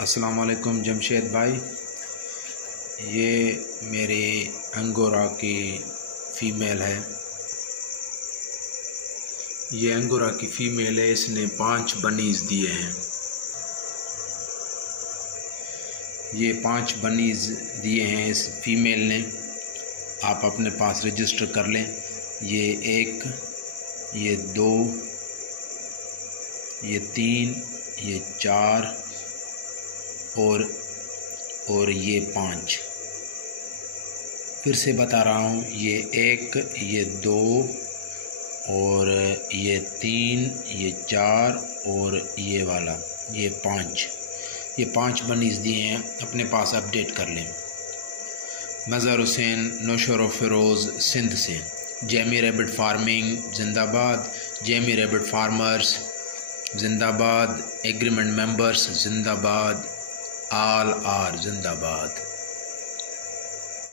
अस्सलाम वालेकुम जमशेद भाई, ये मेरी अंगोरा की फ़ीमेल है। ये अंगोरा की फ़ीमेल है, इसने 5 बनीज़ दिए हैं। ये 5 बनीज़ दिए हैं इस फीमेल ने, आप अपने पास रजिस्टर कर लें। ये 1, ये 2, ये 3, ये 4 और ये 5। फिर से बता रहा हूँ, ये 1, ये 2 और ये 3, ये 4 और ये वाला ये 5। ये 5 बनीज़ दिए हैं, अपने पास अपडेट कर लें। मज़हर हुसैन, नौशर फ़िरोज़, सिंध से। जेमी रैबिट फार्मिंग जिंदाबाद, जेमी रैबिट फार्मर्स जिंदाबाद, एग्रीमेंट मेंबर्स जिंदाबाद, आल आर जिंदाबाद।